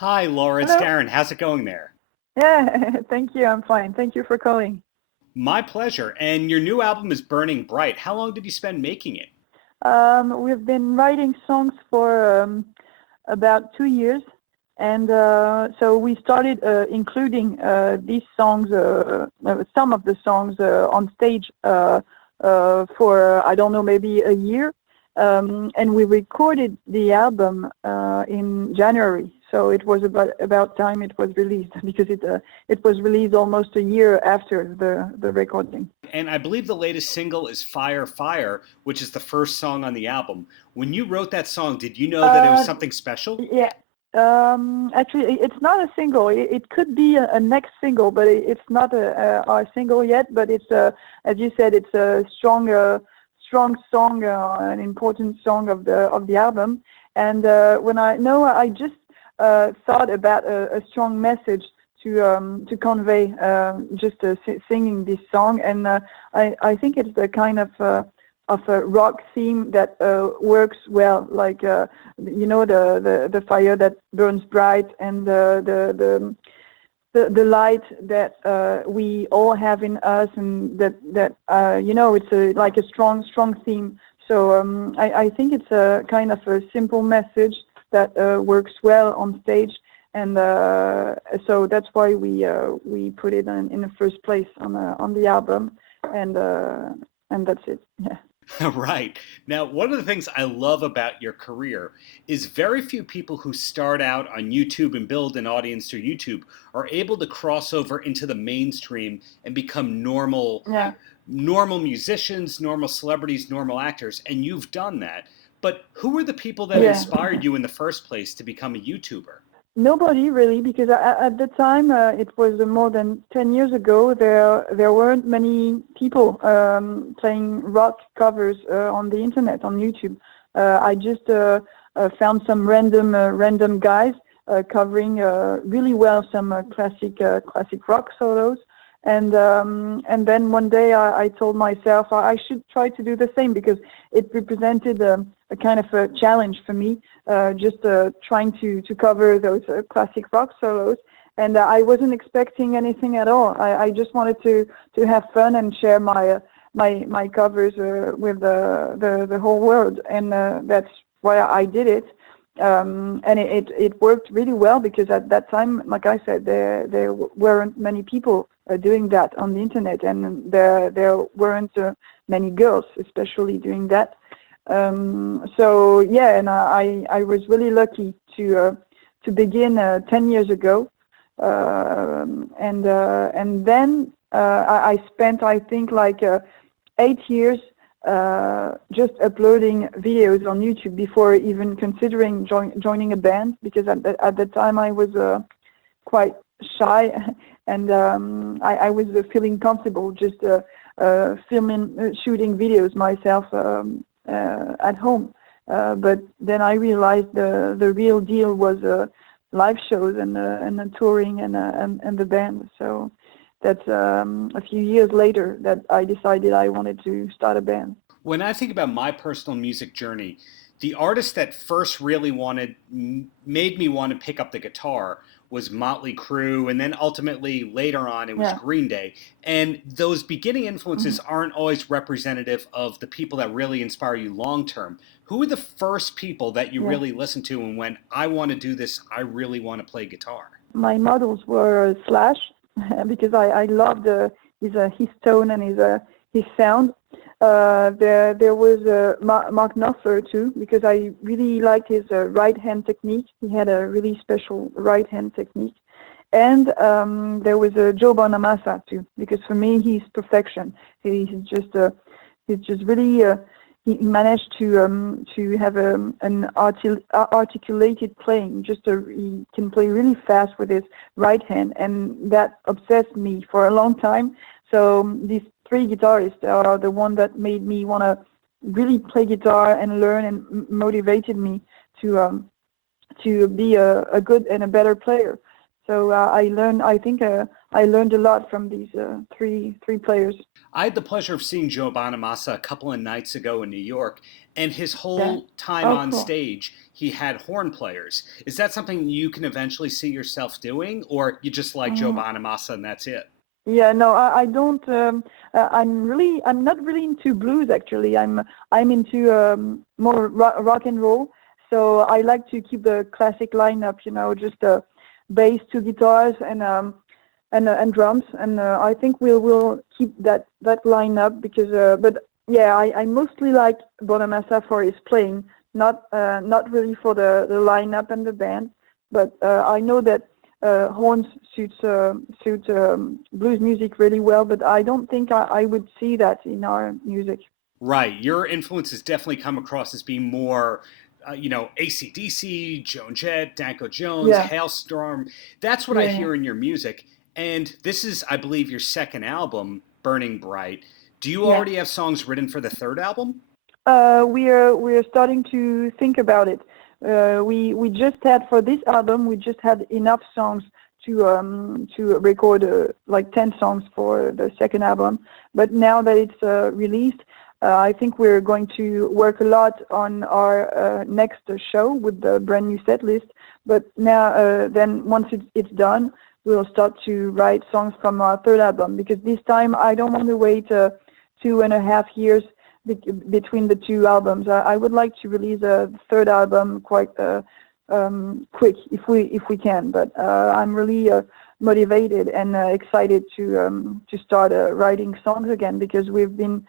Hi, Laura, it's Hello. Darren. How's it going there? Yeah, thank you. I'm fine. Thank you for calling. My pleasure. And your new album is Burning Bright. How long did you spend making it? We've been writing songs for about 2 years, and so we started including these songs, some of the songs on stage for I don't know, maybe a year, and we recorded the album in January. So it was about time it was released because it was released almost a year after the recording. And I believe the latest single is Fire Fire, which is the first song on the album. When you wrote that song, did you know that it was Uh, something special? yeah. Actually, it's not a single. It could be a next single, but it's not our single yet. But it's as you said, it's a strong song, an important song of the album. And when I just thought about a strong message to convey, just singing this song, and I think it's the kind of a rock theme that works well, like the fire that burns bright, and the light that we all have in us, and that it's like a strong theme. So I think it's a kind of a simple message that works well on stage, and so that's why we put it in the first place on the album, and that's it. Yeah. Right. Now, one of the things I love about your career is very few people who start out on YouTube and build an audience through YouTube are able to cross over into the mainstream and become Yeah. normal musicians, normal celebrities, normal actors, and you've done that. But who were the people that Yeah. inspired you in the first place to become a YouTuber? Nobody really, because at the time, it was more than 10 years ago. There weren't many people playing rock covers on the internet, on YouTube. I just found some random guys covering really well some classic rock solos. And then one day I told myself I should try to do the same, because it represented a kind of a challenge for me, just trying to cover those classic rock solos. And I wasn't expecting anything at all. I just wanted to have fun and share my covers with the whole world, and that's why I did it. And it worked really well, because at that time, like I said, there weren't many people doing that on the internet, and there weren't many girls, especially doing that. So yeah, and I was really lucky to begin 10 years ago, and then I spent, I think, like 8 years just uploading videos on YouTube before even considering joining a band, because at the time I was quite shy, and I was feeling comfortable just shooting videos myself at home. But then I realized the real deal was live shows, and the touring, and the band. So that's a few years later that I decided I wanted to start a band. When I think about my personal music journey, the artist that first really made me want to pick up the guitar was Motley Crue, and then ultimately later on it was Yeah. Green Day. And those beginning Mhm. influences aren't always representative of the people that really inspire you long term. Who were the first people that you Yeah. really listened to and went, I want to do this, I really want to play guitar? My models were Slash, because I loved his tone and his sound. There was Mark Knopfler too, because I really liked his right hand technique. He had a really special right hand technique. And there was Joe Bonamassa too, because for me he's perfection. He's just really he managed to have articulated playing. He can play really fast with his right hand, and that obsessed me for a long time. So these three guitarists are the one that made me want to really play guitar and learn, and motivated me to be a good and a better player. So I learned a lot from these three players. I had the pleasure of seeing Joe Bonamassa a couple of nights ago in New York, and his Yeah. whole time Oh, on cool. stage, he had horn players. Is that something you can eventually see yourself doing, or you just like Joe Mm. Bonamassa and that's it? Yeah, no, I don't. I'm not really into blues actually. I'm into more rock and roll. So I like to keep the classic lineup, just bass, two guitars, and drums. And I think we'll keep that lineup because. But yeah, I mostly like Bonamassa for his playing, not really for the lineup and the band. But I know that horns suit blues music really well, but I don't think I would see that in our music. Right. Your influences definitely come across as being more, AC/DC, Joan Jett, Danko Jones, Yeah, Hailstorm. That's what I yeah, hear in your music. And this is, I believe, your second album, Burning Bright. Do you yeah. already have songs written for the third album? We're starting to think about it. We just had for this album we just had enough songs to record like 10 songs for the second album. But now that it's released, I think we're going to work a lot on our next show with the brand new set list. But now then once it's done, we'll start to write songs from our third album because this time I don't want to wait 2.5 years between the two albums. I would like to release a third album quite quick if we can. But I'm really motivated and excited to start writing songs again because we've been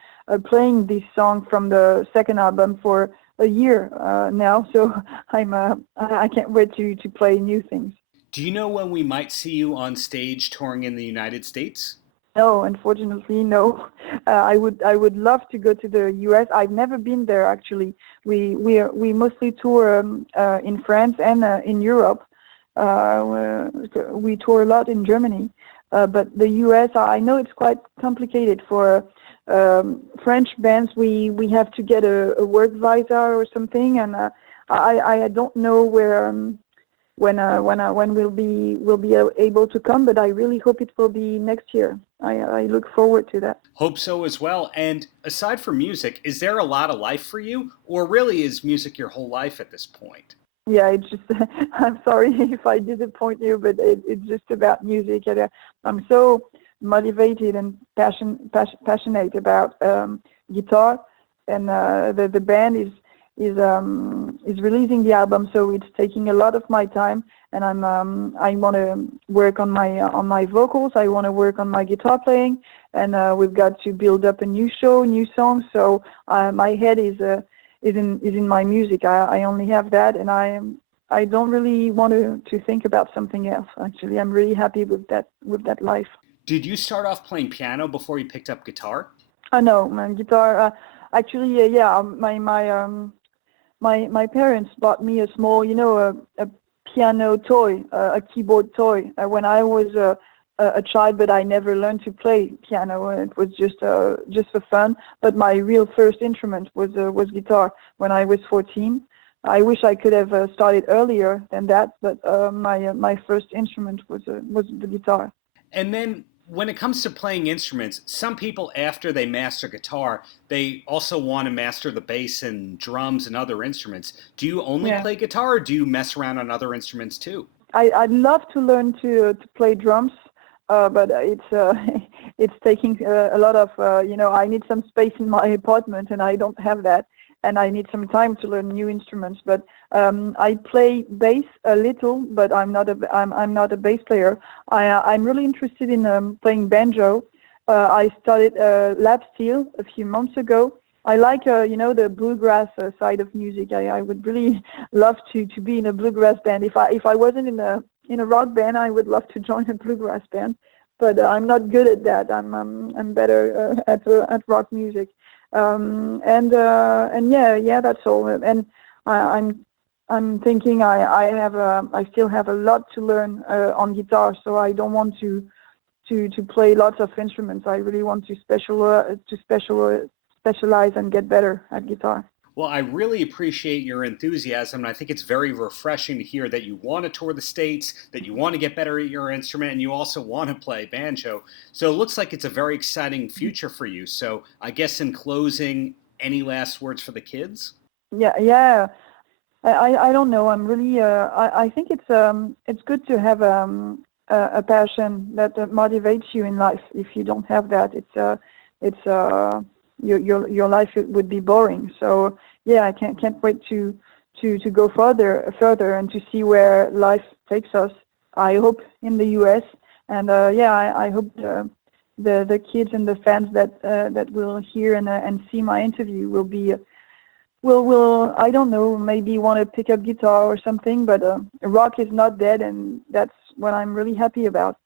playing this song from the second album for a year now. So I can't wait to play new things. Do you know when we might see you on stage touring in the United States? No, unfortunately, no. I would love to go to the U.S. I've never been there actually. We mostly tour in France and in Europe. We tour a lot in Germany, but the U.S. I know it's quite complicated for French bands. We have to get a work visa or something, and I don't know where. When we'll be able to come, but I really hope it will be next year. I look forward to that. Hope so as well. And aside from music, is there a lot of life for you, or really is music your whole life at this point? Yeah, it's just I'm sorry if I disappoint you, but it's just about music. And, I'm so motivated and passionate about guitar, and the band is releasing the album, so it's taking a lot of my time. And I want to work on my vocals. I want to work on my guitar playing, and we've got to build up a new show, new songs. So my head is in my music. I only have that, and I don't really want to think about something else. Actually, I'm really happy with that life. Did you start off playing piano before you picked up guitar? I know my guitar. Actually, yeah. My parents bought me a small, a piano toy, a keyboard toy when I was a child, but I never learned to play piano. It was just for fun. But my real first instrument was guitar when I was 14. I wish I could have started earlier than that, but my first instrument was the guitar. And then when it comes to playing instruments, some people, after they master guitar, they also want to master the bass and drums and other instruments. Do you only Yeah. play guitar, or do you mess around on other instruments too? I'd love to learn to play drums, but it's it's taking a lot of I need some space in my apartment, and I don't have that, and I need some time to learn new instruments. But I play bass a little, but I'm not a bass player. I'm really interested in playing banjo. I started lap steel a few months ago. I like the bluegrass side of music. I would really love to be in a bluegrass band. If I wasn't in a rock band, I would love to join a bluegrass band. But I'm not good at that. I'm better at rock music. And yeah, that's all. And I'm thinking I still have a lot to learn on guitar. So I don't want to play lots of instruments. I really want to specialize and get better at guitar. Well, I really appreciate your enthusiasm, and I think it's very refreshing to hear that you want to tour the States, that you want to get better at your instrument, and you also want to play banjo. So it looks like it's a very exciting future for you. So I guess in closing, any last words for the kids? Yeah, yeah. I don't know. I'm really I think it's good to have a passion that motivates you in life. If you don't have that, your life would be boring. So yeah, I can't wait to go further and to see where life takes us. I hope in the U.S. and yeah, I hope the kids and the fans that will hear and see my interview will be will I don't know, maybe want to pick up guitar or something, but rock is not dead, and that's what I'm really happy about.